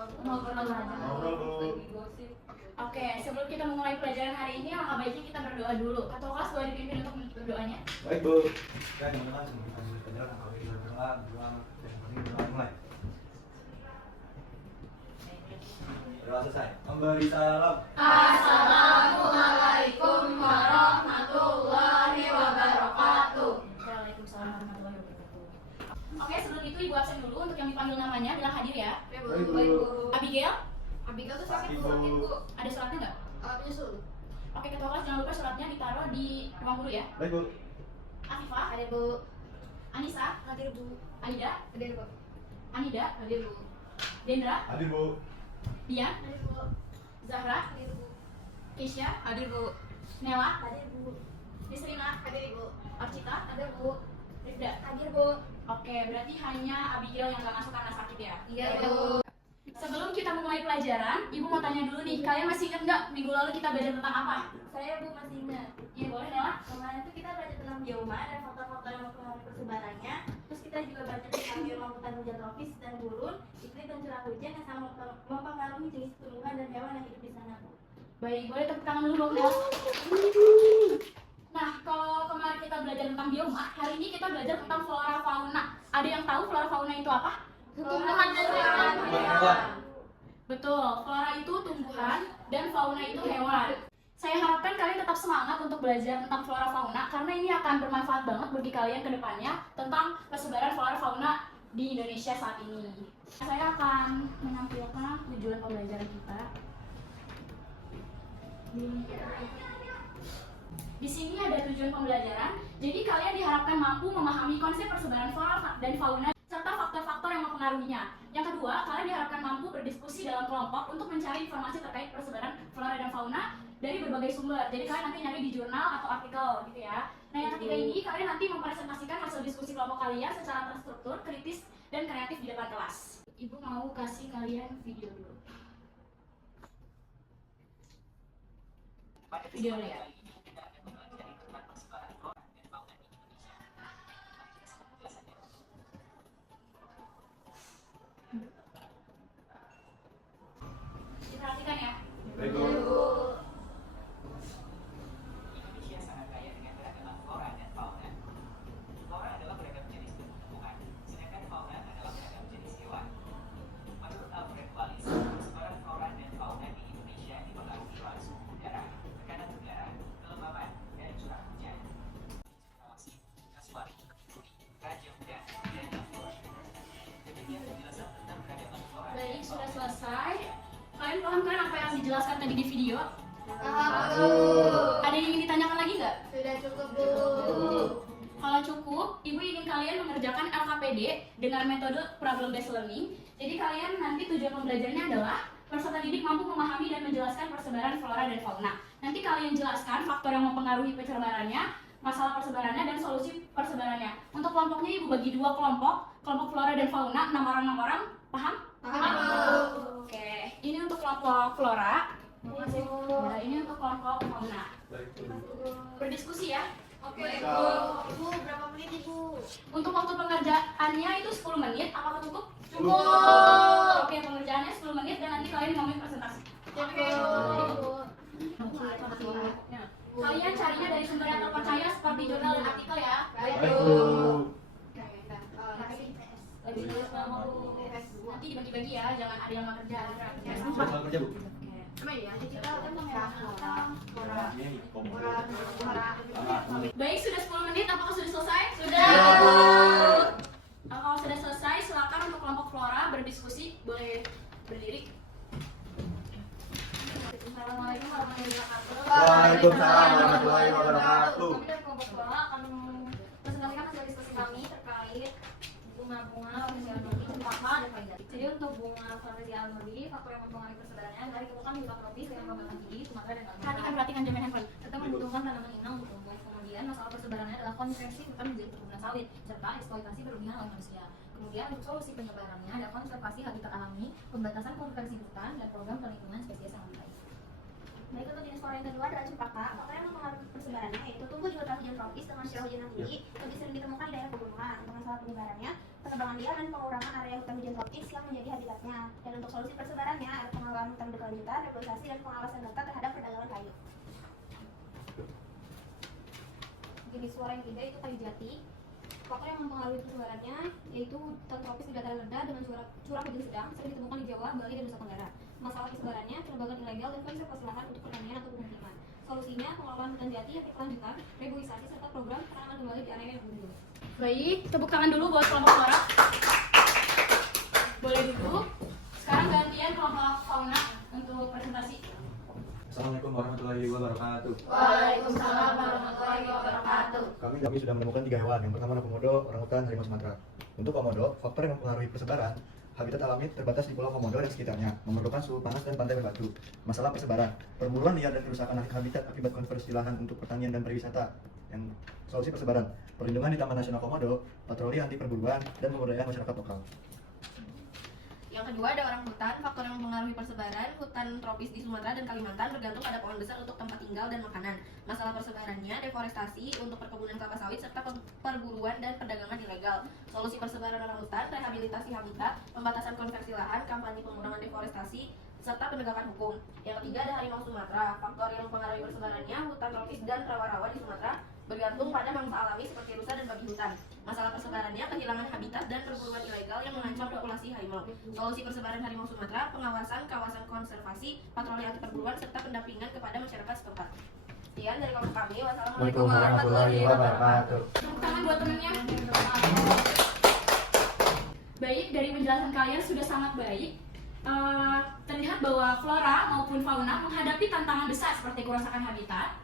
Ngobrol aja. Oke, sebelum kita memulai pelajaran hari ini, alangkah baiknya kita berdoa dulu. Ketua kelas boleh dipimpin untuk berdoanya. Baik Bu. Ya teman-teman, sebelum kita lanjut pelajaran, kalau kita berdoa, yang penting berdoa mulai. Berdoa selesai. Memberi salam. Assalamualaikum warahmatullahi wabarakatuh. Waalaikumsalam warahmatullahi wabarakatuh. Oke, sebelum itu Ibu absen dulu untuk yang dipanggil namanya bilang hadir ya. Baik Bu. Abigail, Abigail tuh sakit Bu. Bu. ada suratnya nggak? Menyusul. Oke, ketua kelas jangan lupa suratnya ditaruh di ruang guru ya. Baik Bu. Afifah, Hadir Bu. Anissa, Hadir Bu. Aida, Hadir Bu. Anida, Hadir Bu. Dendra, Hadir Bu. Dian, Hadir Bu. Zahra, Hadir Bu. Keisha, Hadir Bu. Nela, Hadir Bu. Nisrina, Hadir Bu. Arcita, Hadir Bu. Rifda. Hadir Bu. Oke, berarti hanya Abigail yang nggak masuk karena sakit ya. Iya Bu. Sebelum kita memulai pelajaran, Ibu mau tanya dulu nih, kalian masih ingat nggak minggu lalu kita belajar tentang apa? Saya Bu masih ingat. Iya boleh Nela. Kemarin itu kita belajar tentang bioma dan faktor-faktor yang mempengaruhi persebarannya. Terus kita juga belajar tentang bioma hutan hujan tropis dan gurun, iklim dan curah hujan yang sangat mempengaruhi jenis tumbuhan dan hewan yang hidup di sana Bu. Baik, boleh tepuk tangan dulu dong Nela. Nah, kalau kemarin kita belajar tentang bioma, hari ini kita belajar tentang flora fauna. Ada yang tahu flora fauna itu apa? Tumbuhan dan hewan. Betul, flora itu tumbuhan dan fauna itu hewan. Saya harapkan kalian tetap semangat untuk belajar tentang flora fauna karena ini akan bermanfaat banget bagi kalian ke depannya tentang persebaran flora fauna di Indonesia saat ini. Saya akan menampilkan tujuan pembelajaran kita. Di sini ada tujuan pembelajaran. Jadi kalian diharapkan mampu memahami konsep persebaran flora dan fauna serta faktor-faktor yang mempengaruhinya. Yang kedua, kalian diharapkan mampu berdiskusi dalam kelompok untuk mencari informasi terkait persebaran flora dan fauna dari berbagai sumber. Jadi kalian nanti nyari di jurnal atau artikel gitu ya. Nah yang ketiga ini, kalian nanti mempresentasikan hasil diskusi kelompok kalian secara terstruktur, kritis, dan kreatif di depan kelas. Ibu mau kasih kalian video dulu. Video dulu ya. Diperhatikan ya. Baik Bu. Indonesia sangat kaya dengan beragam flora dan fauna. Flora adalah beragam jenis tumbuhan, sedangkan fauna adalah beragam jenis hewan. Menurut Alfred Wallace, persebaran flora dan fauna di Indonesia dipengaruhi langsung udara, tekanan udara, kelembapan, dan curah hujan. Sulawesi, Kasuari, Raja Udara, dan Papua. Demikian penjelasan tentang keragaman flora. Baik, sudah selesai. Kalian paham kan apa yang dijelaskan tadi di video? Ada yang ingin ditanyakan lagi nggak? Sudah cukup Bu. Kalau cukup, Ibu ingin kalian mengerjakan LKPD dengan metode problem based learning. Jadi kalian nanti tujuan pembelajarannya adalah peserta didik mampu memahami dan menjelaskan persebaran flora dan fauna. Nanti kalian jelaskan faktor yang mempengaruhi persebarannya, masalah persebarannya, dan solusi persebarannya. Untuk kelompoknya Ibu bagi dua kelompok flora dan fauna, 6 orang, paham? Paham Bu. Oke, ini untuk kelompok flora. Ya, ini untuk kelompok fauna. Baik Bu. Berdiskusi ya. Oke Baik, Bu. Bu. Ibu berapa menit Ibu? Untuk waktu pengerjaannya itu 10 menit, apakah cukup? Cukup. Oke, pengerjaannya 10 menit dan nanti kalian ngomongin presentasi. Oke Bu. Ya. Kalian carinya dari sumber yang terpercaya seperti jurnal dan artikel ya. Baik Baik Bu. Bu. Lagi nanti dibagi-bagi ya, jangan ada yang nggak kerja. Selamat kerja Bu. Emang ya, kita kan Baik, sudah 10 menit, apakah sudah selesai? Sudah. Kalau sudah selesai, silakan untuk kelompok flora berdiskusi, boleh berdiri. Assalamualaikum warahmatullahi wabarakatuh. Waalaikumsalam warahmatullahi wabarakatuh. Kami dari kelompok flora akan presentasikan hasil diskusi kami terkait bunga-bunga Fantasia Almadi, cempaka, dan faida. Jadi untuk bunga Fantasia Almadi, faktor yang mempengaruhi persebarannya adalah ditemukan di hutan tropis dengan perkembangan tinggi, Sumatera dan Kalimantan. Perhatikan jaman handphone. Serta membutuhkan tanaman inang untuk tumbuh. Kemudian masalah persebarannya adalah konversi hutan menjadi perkebunan sawit serta eksploitasi berlebihan oleh manusia. Kemudian untuk solusi penyebarannya ada konservasi habitat alami, pembatasan konversi hutan, dan program perlindungan spesies yang lebih baik. Baik, untuk jenis flora yang kedua adalah cempaka. Faktor yang mempengaruhi persebarannya yaitu tumbuh di hutan hujan tropis dengan curah hujan yang tinggi, lebih sering ditemukan di daerah pegunungan. Untuk masalah penyebarannya, penebangan liar dan pengurangan area hutan hujan tropis yang menjadi habitatnya. Dan untuk solusi persebarannya ada pengelolaan hutan berkelanjutan, regulasi dan pengawasan data terhadap perdagangan kayu. Jenis flora yang ketiga itu kayu jati. Faktor yang mempengaruhi persebarannya yaitu hutan tropis di dataran rendah dengan curah hujan sedang sering ditemukan di Jawa, Bali, dan Nusa Tenggara. Masalah persebarannya, penebangan ilegal dan konservasi lahan untuk pertanian atau pemukiman. Solusinya pengelolaan hutan jati yang berkelanjutan, reboisasi serta program penanaman kembali di area yang gundul. Baik, tepuk tangan dulu buat kelompok flora. Boleh duduk. Sekarang gantian kelompok fauna untuk presentasi. Assalamualaikum warahmatullahi wabarakatuh. Waalaikumsalam warahmatullahi wabarakatuh. Kami sudah menemukan 3 hewan. Yang pertama ada komodo, orangutan, harimau Sumatera. Untuk komodo, faktor yang mempengaruhi persebaran, habitat alami terbatas di Pulau Komodo dan sekitarnya, memerlukan suhu panas dan pantai berbatu. Masalah persebaran, perburuan liar dan kerusakan habitat akibat konversi lahan untuk pertanian dan pariwisata. Yang solusi persebaran, perlindungan di Taman Nasional Komodo, patroli anti perburuan, dan pemberdayaan masyarakat lokal. Yang kedua ada orang hutan. Faktor yang mempengaruhi persebaran hutan tropis di Sumatera dan Kalimantan bergantung pada pohon besar untuk tempat tinggal dan makanan. Masalah persebarannya deforestasi untuk perkebunan kelapa sawit serta perburuan dan perdagangan ilegal. Solusi persebaran orang hutan, rehabilitasi habitat, pembatasan konversi lahan, kampanye pengurangan deforestasi, serta penegakan hukum. Yang ketiga ada harimau Sumatera. Faktor yang mempengaruhi persebarannya hutan tropis dan rawa-rawa di Sumatera bergantung pada mangsa alami seperti rusa dan babi hutan. Masalah persebarannya kehilangan habitat dan perburuan ilegal yang mengancam populasi harimau. Solusi persebaran harimau Sumatera, pengawasan kawasan konservasi, patroli anti perburuan serta pendampingan kepada masyarakat setempat. Sekian dari kelompok kami. Wassalamualaikum warahmatullahi wabarakatuh. Tepuk tangan buat temennya. Baik, dari penjelasan kalian sudah sangat baik. Terlihat bahwa flora maupun fauna menghadapi tantangan besar seperti kerusakan habitat,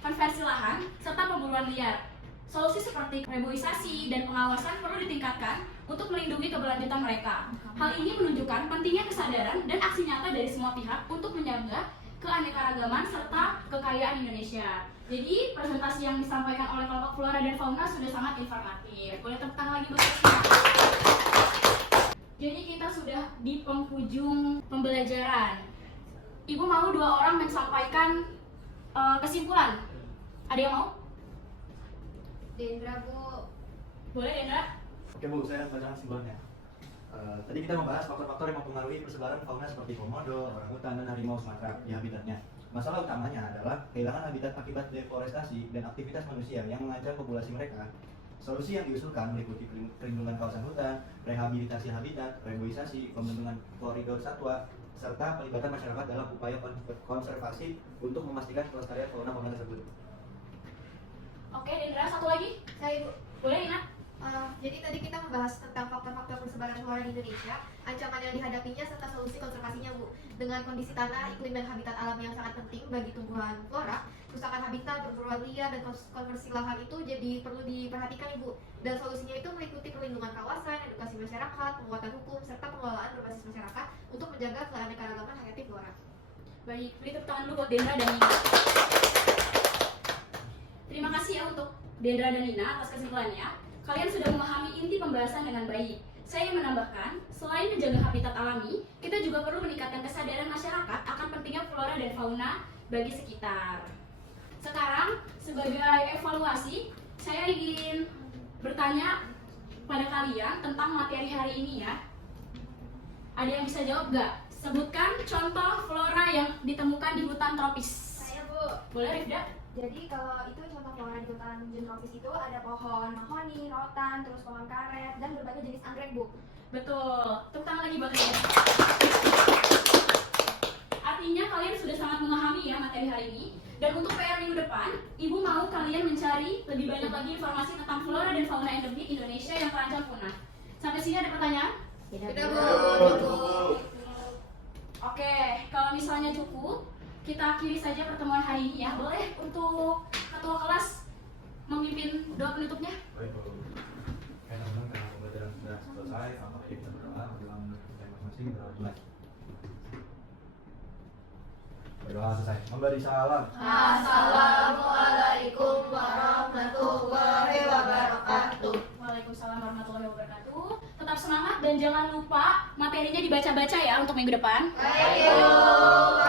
konversi lahan, serta pemburuan liar. Solusi seperti reboisasi dan pengawasan perlu ditingkatkan untuk melindungi keberlanjutan mereka. Hal ini menunjukkan pentingnya kesadaran dan aksi nyata dari semua pihak untuk menjaga keanekaragaman serta kekayaan Indonesia. Jadi presentasi yang disampaikan oleh kelompok flora dan fauna sudah sangat informatif. Boleh tepuk tangan lagi buat kita. Jadi kita sudah di penghujung pembelajaran. Ibu mau 2 orang menyampaikan kesimpulan. Ada yang mau? Dendra, Bu. Boleh, Dendra? Oke Bu, saya bacakan kesimpulannya. Tadi kita membahas faktor-faktor yang mempengaruhi persebaran fauna seperti komodo, orangutan, dan harimau Sumatera di habitatnya. Masalah utamanya adalah kehilangan habitat akibat deforestasi dan aktivitas manusia yang mengancam populasi mereka. Solusi yang diusulkan meliputi perlindungan kawasan hutan, rehabilitasi habitat, reboisasi, pembentukan koridor satwa, serta pelibatan masyarakat dalam upaya konservasi untuk memastikan kelestarian fauna-fauna tersebut. Oke, Dendra, satu lagi. Saya, Ibu. Boleh, Ina? Jadi tadi kita membahas tentang faktor-faktor persebaran flora di Indonesia, ancaman yang dihadapinya serta solusi konservasinya, Bu. Dengan kondisi tanah, iklim dan habitat alam yang sangat penting bagi tumbuhan flora, kerusakan habitat, perburuan liar dan konversi lahan itu jadi perlu diperhatikan, Ibu. Dan solusinya itu meliputi perlindungan kawasan, edukasi masyarakat, penguatan hukum serta pengelolaan berbasis masyarakat untuk menjaga keanekaragaman hayati flora. Baik, beri tepuk tangan dulu buat Dendra dan Nina. Terima kasih ya untuk Dendra dan Nina atas kesimpulannya. Kalian sudah memahami inti pembahasan dengan baik. Saya ingin menambahkan, selain menjaga habitat alami, kita juga perlu meningkatkan kesadaran masyarakat akan pentingnya flora dan fauna bagi sekitar. Sekarang, sebagai evaluasi, saya ingin bertanya pada kalian tentang materi hari ini ya. Ada yang bisa jawab nggak? Sebutkan contoh flora yang ditemukan di hutan tropis. Saya, Bu. Boleh, Rifda? Jadi kalau itu contoh flora di hutan hujan tropis itu ada pohon mahoni, rotan, terus pohon karet, dan berbagai jenis anggrek, Bu. Betul. Tepuk tangan lagi buat kalian. Artinya kalian sudah sangat memahami ya materi hari ini. Dan untuk PR minggu depan, Ibu mau kalian mencari lebih banyak lagi informasi tentang flora dan fauna endemik Indonesia yang terancam punah. Sampai sini ada pertanyaan? Tidak, Bu. Oke, kalau misalnya cukup, kita akhiri saja pertemuan hari ini ya. Boleh untuk ketua kelas memimpin doa penutupnya? Baik Bu. Oke teman-teman, karena pembelajaran sudah selesai, mari kita berdoa menjelang masing-masing berdoa. Berdoa selesai. Memberi salam. Assalamualaikum warahmatullahi wabarakatuh. Waalaikumsalam warahmatullahi wabarakatuh. Tetap semangat dan jangan lupa materinya dibaca-baca ya untuk minggu depan. Baik.